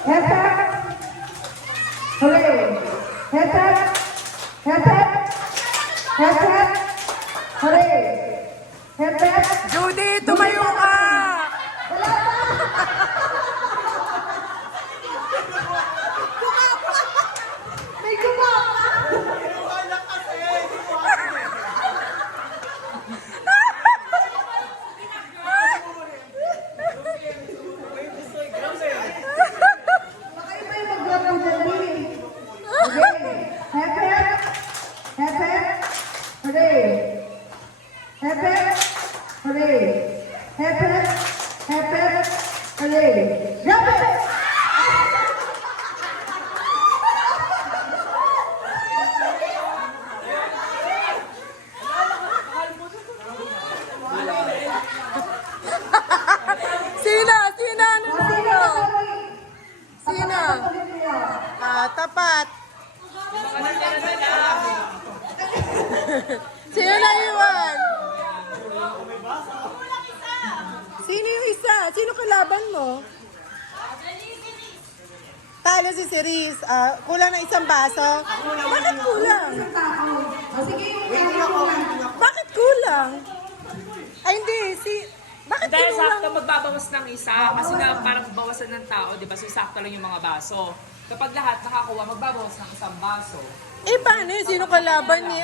Hep hep. Hooray. Hep hep. Hep hep. Hep hep. Hooray. Hep hep. Judy, tumayo ka! May gumawa. Baka iba yung mag-grab ng dali. Okay. Hep hep. Hep hep. Hooray. Hep hep. Hooray. Hep hep. Hep hep. Hooray. Grab it! Sino? Sino? Ano tayo? Sino? Tapat. Sino na iwan? Sino yung isa? Sino kalaban mo? Talo si Cerise. Kulang na isang baso. Bakit kulang? Bakit kulang? Ay hindi, bakit Dahil kulang? sakto magbabawas ng isa, kasi nga parang bawasan ng tao, di ba? So sakto lang yung mga baso. Kapag lahat nakakuha, magbabawas ng isang baso. Eh paano yun? Sino kalaban ni